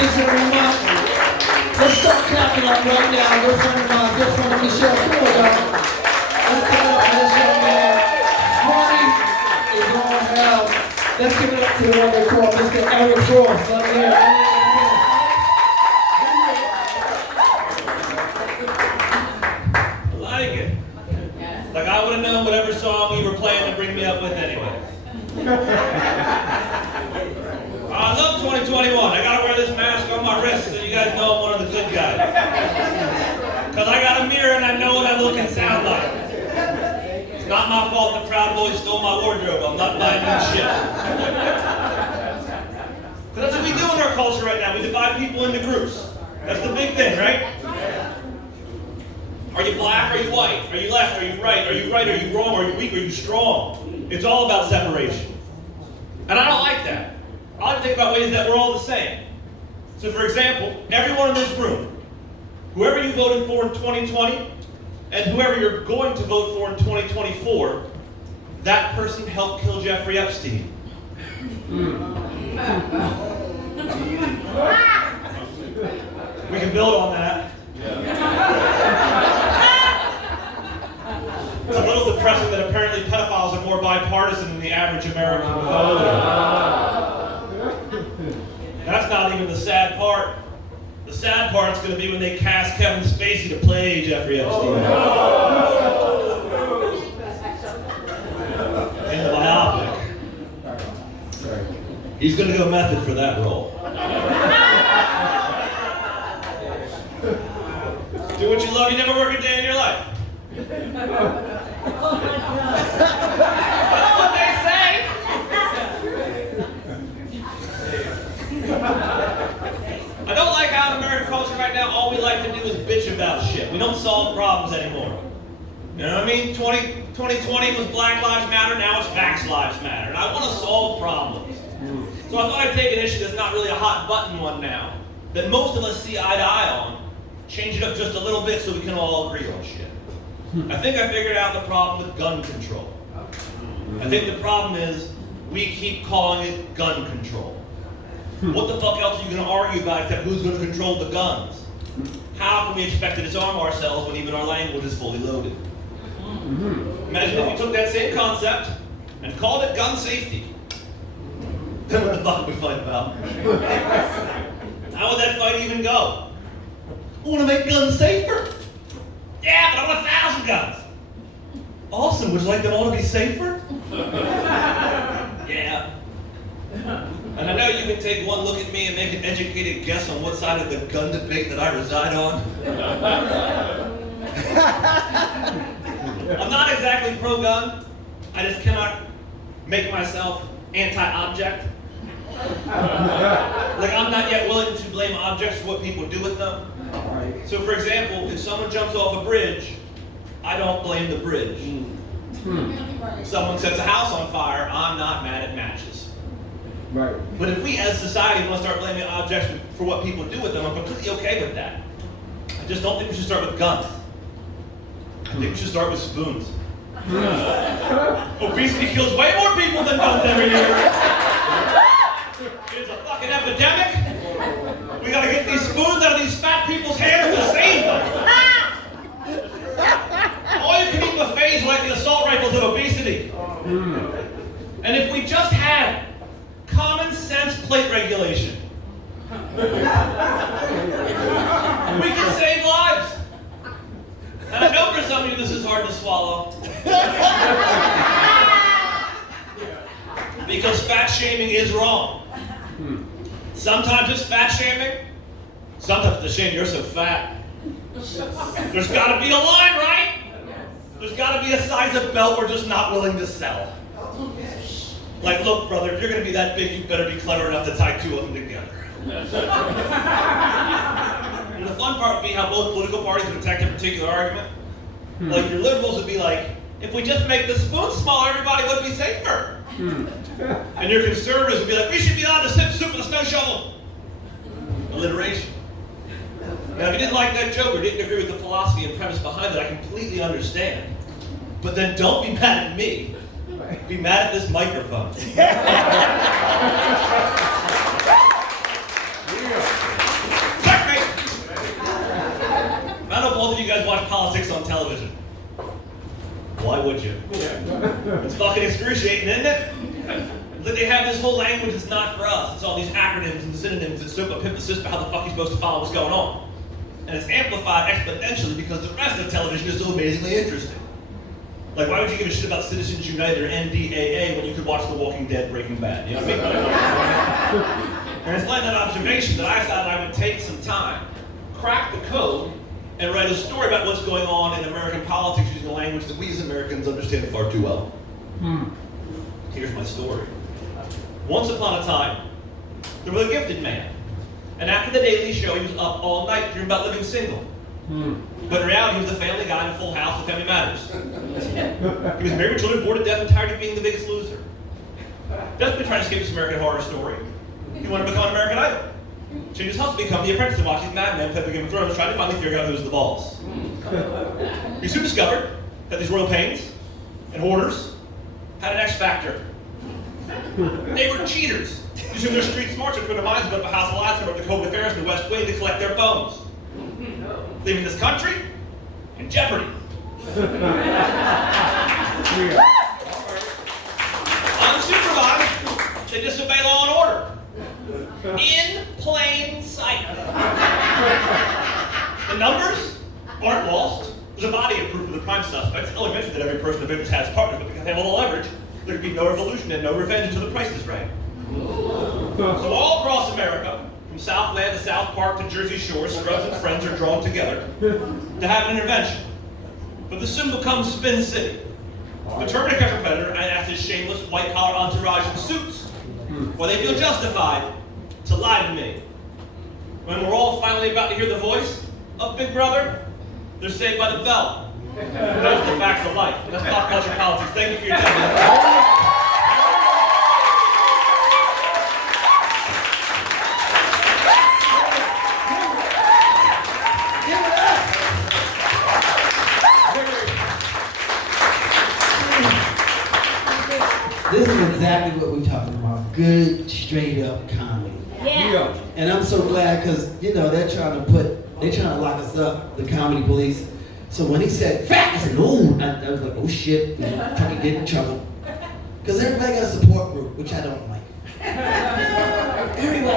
Please, everyone. Let's start clapping up right now. Good friend of mine, good friend of Michelle. Come on, y'all. Let's give it up for this young man. Marty is on hell. Let's give it up to the one they call Mr. Eric Frost. Up here. I like it. Like I would have known whatever song you were playing to bring me up with anyway. I love 2021. I gotta wear this mask on my wrist so you guys know I'm one of the good guys. Because I got a mirror and I know what I look and sound like. It's not my fault the Proud Boys stole my wardrobe. I'm not buying new shit. Because that's what we do in our culture right now. We divide people into groups. That's the big thing, right? Are you black? Are you white? Are you left? Are you right? Are you right? Are you wrong? Are you weak? Are you strong? It's all about separation. And I don't like that. I like to think about ways that we're all the same. So for example, everyone in this room, whoever you voted for in 2020, and whoever you're going to vote for in 2024, that person helped kill Jeffrey Epstein. We can build on that. It's a little depressing that apparently pedophiles are more bipartisan than the average American voter. That's not even the sad part. The sad part's going to be when they cast Kevin Spacey to play Jeffrey Epstein. In the biopic. He's going to go method for that role. Do what you love, you never work a day in your life. That's what they say. I don't like how in American culture right now, all we like to do is bitch about shit. We don't solve problems anymore. You know what I mean? 2020 was Black Lives Matter, now it's Vax Lives Matter. And I want to solve problems. So I thought I'd take an issue that's not really a hot button one now, that most of us see eye to eye on, change it up just a little bit so we can all agree on shit. I think I figured out the problem with gun control. I think the problem is we keep calling it gun control. What the fuck else are you going to argue about except who's going to control the guns? How can we expect to disarm ourselves when even our language is fully loaded? Imagine if you took that same concept and called it gun safety. Then what the fuck would we fight about? How would that fight even go? I want to make guns safer. Yeah, but I want 1,000 guns. Awesome, would you like them all to be safer? Yeah. And I know you can take one look at me and make an educated guess on what side of the gun debate that I reside on. I'm not exactly pro-gun. I just cannot make myself anti-object. Like I'm not yet willing to blame objects for what people do with them. So for example, if someone jumps off a bridge, I don't blame the bridge. If someone sets a house on fire, I'm not mad at matches. Right. But if we as society want to start blaming objects for what people do with them, I'm completely okay with that. I just don't think we should start with guns. I think we should start with spoons. Obesity kills way more people than guns every year. It's a fucking epidemic. We gotta get these spoons out of these fat people's hands to save them. All you can eat buffets are like the assault rifles of obesity. And if we just had common sense plate regulation, we could save lives. And I know for some of you this is hard to swallow. Because fat shaming is wrong. Sometimes it's fat shaming. Sometimes it's a shame you're so fat. There's got to be a line, right? There's got to be a size of belt we're just not willing to sell. Like, look, brother, if you're going to be that big, you better be clever enough to tie two of them together. And the fun part would be how both political parties would attack a particular argument. Like, your liberals would be like, if we just make the spoon smaller, everybody would be safer. And your conservatives would be like, we should be allowed to sip soup with a snow shovel. Alliteration. Now, if you didn't like that joke or didn't agree with the philosophy and premise behind it, I completely understand. But then don't be mad at me. Be mad at this microphone. Yeah. politics on television. Why would you? It's fucking excruciating, isn't it? That they have this whole language that's not for us. It's all these acronyms and synonyms that soak up hip assist about how the fuck you're supposed to follow what's going on. And it's amplified exponentially because the rest of television is so amazingly interesting. Like, why would you give a shit about Citizens United or NDAA when you could watch The Walking Dead, Breaking Bad? You know what I mean? And it's like that observation that I thought I would take some time, crack the code, and write a story about what's going on in American politics using a language that we as Americans understand far too well. Here's my story. Once upon a time, there was a gifted man. And after the Daily Show, he was up all night dreaming about living single. But in reality, he was a family guy in a full house with Family Matters. He was married with children, bored to death, and tired of being the biggest loser. Desperately trying to escape this American horror story. He wanted to become an American Idol. Changed his house to become the apprentice and watch these madmen play the Game of Thrones, trying to finally figure out who's the boss. He soon discovered that these royal pains and hoarders had an X factor. They were cheaters. Using their street smarts to their minds about the House of Lies and the Code of Affairs in the West Wing to collect their bones. Leaving this country in jeopardy. Unsupervised, they disobey law and order. In plain sight. The numbers aren't lost. There's a body of proof of the crime suspects. Ellie mentioned that every person of interest has partners, but because they have all the leverage, there can be no revolution and no revenge until the price is right. So all across America, from Southland to South Park to Jersey Shore, scrubs and friends are drawn together to have an intervention. But the soon becomes Spin City. Determined to catch a predator and ask his shameless white-collar entourage in suits, where they feel justified to lie to me. When we're all finally about to hear the voice of Big Brother, they're saved by the bell. That's the facts of life. That's pop culture politics. Thank you for your time. This is exactly what we're talking about. Good, straight up comedy. Yeah. And I'm so glad because, you know, they're trying to lock us up, the comedy police. So when he said fat, I said, oh, I was like, oh shit, you know, trying to get in trouble. Because everybody got a support group, which I don't like. Everybody